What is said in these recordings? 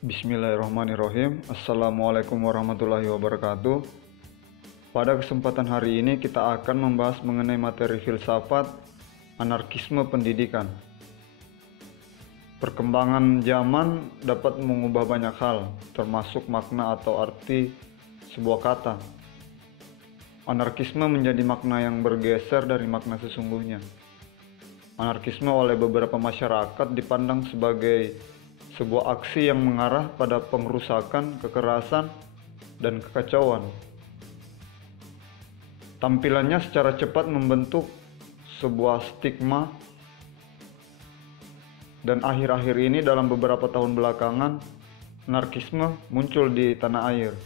Bismillahirrahmanirrahim. Assalamualaikum warahmatullahi wabarakatuh. Pada kesempatan hari ini kita akan membahas mengenai materi filsafat anarkisme pendidikan. Perkembangan zaman dapat mengubah banyak hal, termasuk makna atau arti sebuah kata. Anarkisme menjadi makna yang bergeser dari makna sesungguhnya. Anarkisme oleh beberapa masyarakat dipandang sebagai sebuah aksi yang mengarah pada pengrusakan, kekerasan, dan kekacauan. Tampilannya secara cepat membentuk sebuah stigma, dan akhir-akhir ini dalam beberapa tahun belakangan anarkisme muncul di tanah air.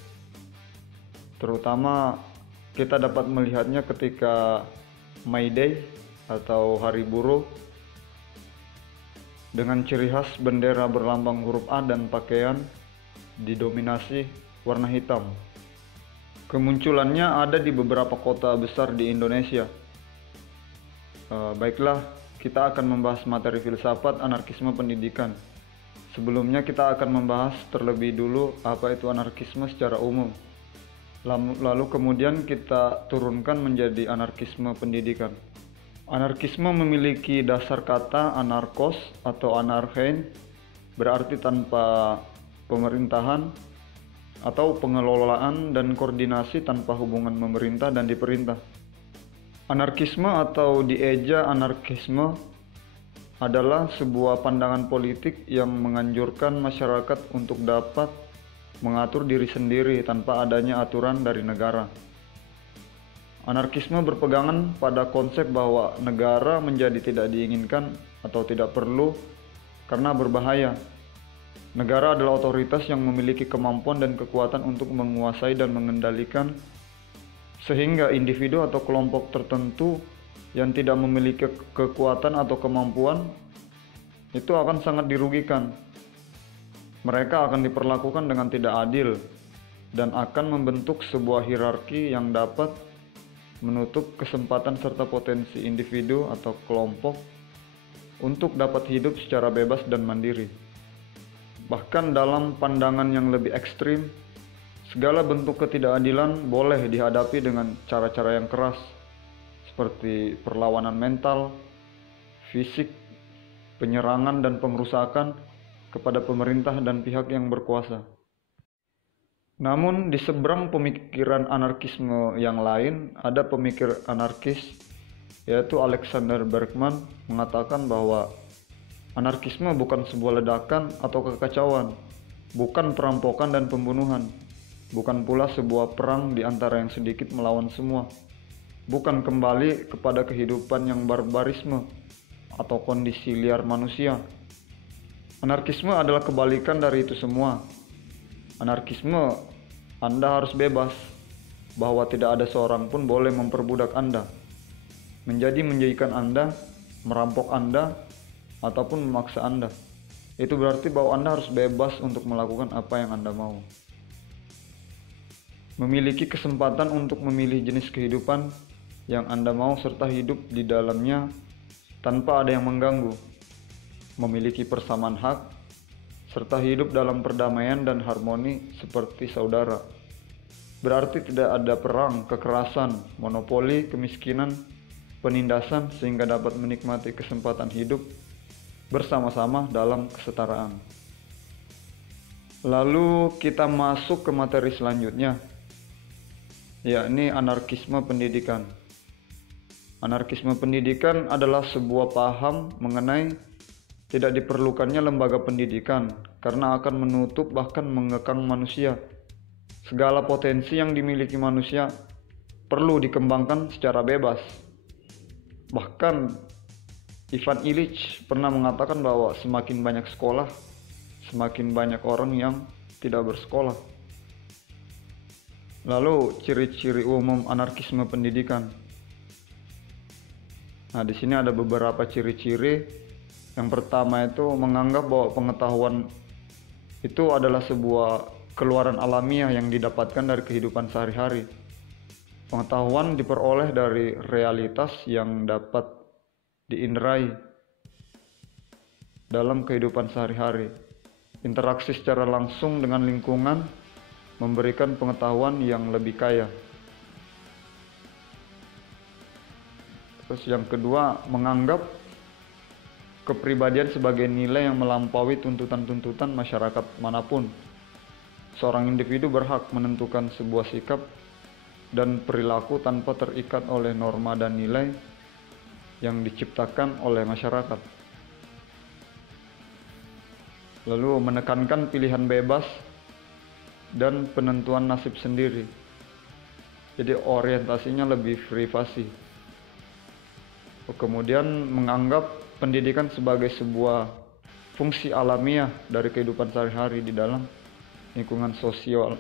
Terutama kita dapat melihatnya ketika May Day atau Hari Buruh dengan ciri khas bendera berlambang huruf A dan pakaian didominasi warna hitam. Kemunculannya ada di beberapa kota besar di Indonesia. Baiklah, kita akan membahas materi filsafat anarkisme pendidikan. Sebelumnya kita akan membahas terlebih dulu apa itu anarkisme secara umum. Lalu kemudian kita turunkan menjadi anarkisme pendidikan. Anarkisme memiliki dasar kata anarkos atau anarchein, berarti tanpa pemerintahan atau pengelolaan dan koordinasi tanpa hubungan pemerintah dan diperintah. Anarkisme atau dieja anarkisme adalah sebuah pandangan politik yang menganjurkan masyarakat untuk dapat mengatur diri sendiri tanpa adanya aturan dari negara. Anarkisme berpegangan pada konsep bahwa negara menjadi tidak diinginkan atau tidak perlu karena berbahaya. Negara adalah otoritas yang memiliki kemampuan dan kekuatan untuk menguasai dan mengendalikan, sehingga individu atau kelompok tertentu yang tidak memiliki kekuatan atau kemampuan itu akan sangat dirugikan. Mereka akan diperlakukan dengan tidak adil dan akan membentuk sebuah hierarki yang dapat menutup kesempatan serta potensi individu atau kelompok untuk dapat hidup secara bebas dan mandiri. Bahkan dalam pandangan yang lebih ekstrim, segala bentuk ketidakadilan boleh dihadapi dengan cara-cara yang keras, seperti perlawanan mental, fisik, penyerangan dan pengrusakan kepada pemerintah dan pihak yang berkuasa. Namun di seberang pemikiran anarkisme yang lain, ada pemikir anarkis, yaitu Alexander Berkman, mengatakan bahwa anarkisme bukan sebuah ledakan atau kekacauan, bukan perampokan dan pembunuhan, bukan pula sebuah perang di antara yang sedikit melawan semua, bukan kembali kepada kehidupan yang barbarisme atau kondisi liar manusia. Anarkisme adalah kebalikan dari itu semua. Anarkisme, Anda harus bebas, bahwa tidak ada seorang pun boleh memperbudak Anda, menjadikan Anda, merampok Anda, ataupun memaksa Anda. Itu berarti bahwa Anda harus bebas untuk melakukan apa yang Anda mau. Memiliki kesempatan untuk memilih jenis kehidupan yang Anda mau serta hidup di dalamnya tanpa ada yang mengganggu. Memiliki persamaan hak, serta hidup dalam perdamaian dan harmoni seperti saudara. Berarti tidak ada perang, kekerasan, monopoli, kemiskinan, penindasan sehingga dapat menikmati kesempatan hidup bersama-sama dalam kesetaraan. Lalu kita masuk ke materi selanjutnya, yakni anarkisme pendidikan. Anarkisme pendidikan adalah sebuah paham mengenai tidak diperlukannya lembaga pendidikan karena akan menutup bahkan mengekang manusia. Segala potensi yang dimiliki manusia perlu dikembangkan secara bebas. Bahkan Ivan Illich pernah mengatakan bahwa semakin banyak sekolah, semakin banyak orang yang tidak bersekolah. Lalu ciri-ciri umum anarkisme pendidikan. Nah, di sini ada beberapa ciri-ciri. Yang pertama itu menganggap bahwa pengetahuan itu adalah sebuah keluaran alamiah yang didapatkan dari kehidupan sehari-hari. Pengetahuan diperoleh dari realitas yang dapat diinderai dalam kehidupan sehari-hari. interaksi secara langsung dengan lingkungan, memberikan pengetahuan yang lebih kaya. Terus yang kedua, menganggap kepribadian sebagai nilai yang melampaui tuntutan-tuntutan masyarakat manapun. Seorang individu berhak menentukan sebuah sikap dan perilaku tanpa terikat oleh norma dan nilai yang diciptakan oleh masyarakat. Lalu menekankan pilihan bebas dan penentuan nasib sendiri. Jadi orientasinya lebih privasi. Kemudian menganggap pendidikan sebagai sebuah fungsi alamiah dari kehidupan sehari-hari di dalam lingkungan sosial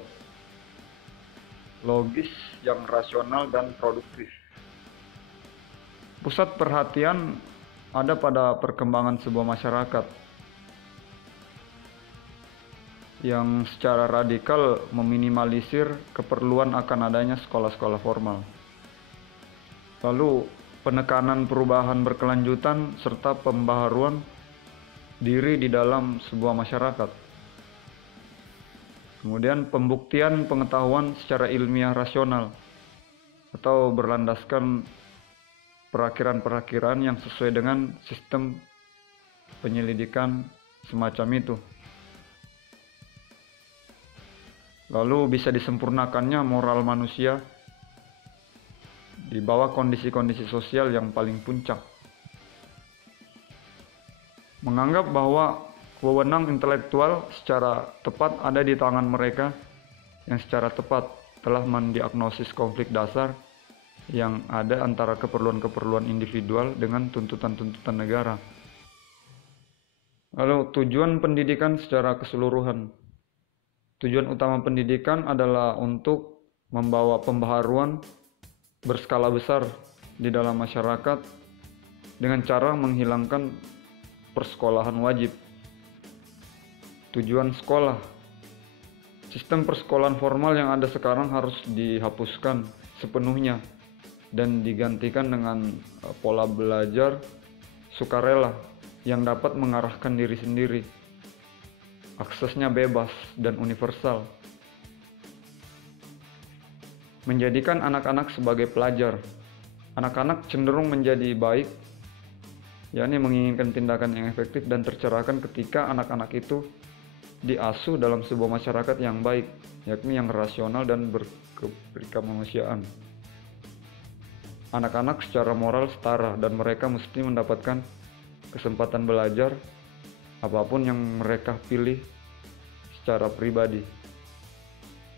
logis yang rasional dan produktif. Pusat perhatian ada pada perkembangan sebuah masyarakat yang secara radikal meminimalisir keperluan akan adanya sekolah-sekolah formal. Lalu penekanan perubahan berkelanjutan serta pembaharuan diri di dalam sebuah masyarakat. Kemudian pembuktian pengetahuan secara ilmiah rasional atau berlandaskan perakiran-perakiran yang sesuai dengan sistem penyelidikan semacam itu. Lalu bisa disempurnakannya moral manusia di bawah kondisi-kondisi sosial yang paling puncak. Menganggap bahwa wewenang intelektual secara tepat ada di tangan mereka yang secara tepat telah mendiagnosis konflik dasar yang ada antara keperluan-keperluan individual dengan tuntutan-tuntutan negara. Lalu tujuan pendidikan secara keseluruhan. Tujuan utama pendidikan adalah untuk membawa pembaharuan berskala besar di dalam masyarakat dengan cara menghilangkan persekolahan wajib. Tujuan sekolah. Sistem persekolahan formal yang ada sekarang harus dihapuskan sepenuhnya dan digantikan dengan pola belajar sukarela yang dapat mengarahkan diri sendiri. Aksesnya bebas dan universal. Menjadikan anak-anak sebagai pelajar. Anak-anak cenderung menjadi baik, yakni menginginkan tindakan yang efektif dan tercerahkan ketika anak-anak itu diasuh dalam sebuah masyarakat yang baik, yakni yang rasional dan berkemanusiaan. Anak-anak secara moral setara dan mereka mesti mendapatkan kesempatan belajar apapun yang mereka pilih secara pribadi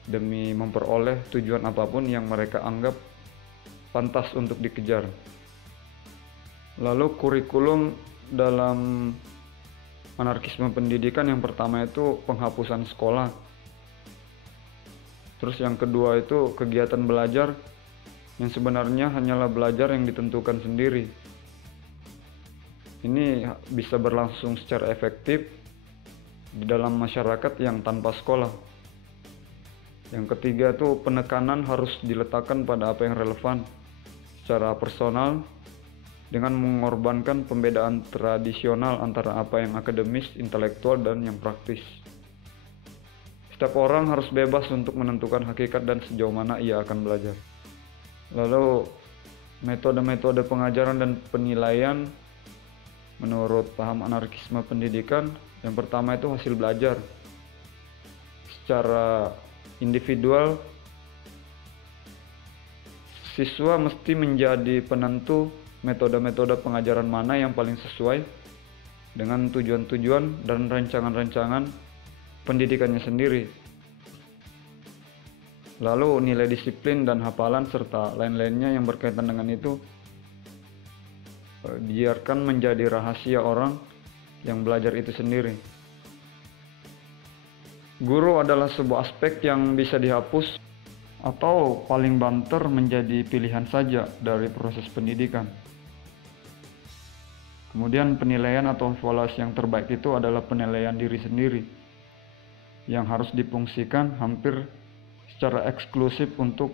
demi memperoleh tujuan apapun yang mereka anggap pantas untuk dikejar. Lalu kurikulum dalam anarkisme pendidikan yang pertama itu penghapusan sekolah. Terus yang kedua itu kegiatan belajar yang sebenarnya hanyalah belajar yang ditentukan sendiri. Ini bisa berlangsung secara efektif di dalam masyarakat yang tanpa sekolah. Yang ketiga itu penekanan harus diletakkan pada apa yang relevan secara personal dengan mengorbankan pembedaan tradisional antara apa yang akademis, intelektual, dan yang praktis. Setiap orang harus bebas untuk menentukan hakikat dan sejauh mana ia akan belajar. Lalu metode-metode pengajaran dan penilaian menurut paham anarkisme pendidikan, yang pertama itu hasil belajar. Secara individual, siswa mesti menjadi penentu metode-metode pengajaran mana yang paling sesuai dengan tujuan-tujuan dan rancangan-rancangan pendidikannya sendiri. Lalu nilai disiplin dan hafalan serta lain-lainnya yang berkaitan dengan itu biarkan menjadi rahasia orang yang belajar itu sendiri. Guru adalah sebuah aspek yang bisa dihapus atau paling banter menjadi pilihan saja dari proses pendidikan. Kemudian penilaian atau evaluasi yang terbaik itu adalah penilaian diri sendiri yang harus difungsikan hampir secara eksklusif untuk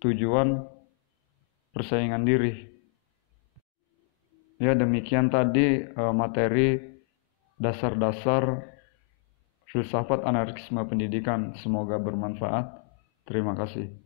tujuan persaingan diri. Ya, demikian tadi materi dasar-dasar Filsafat Anarkisme Pendidikan. Semoga bermanfaat. Terima kasih.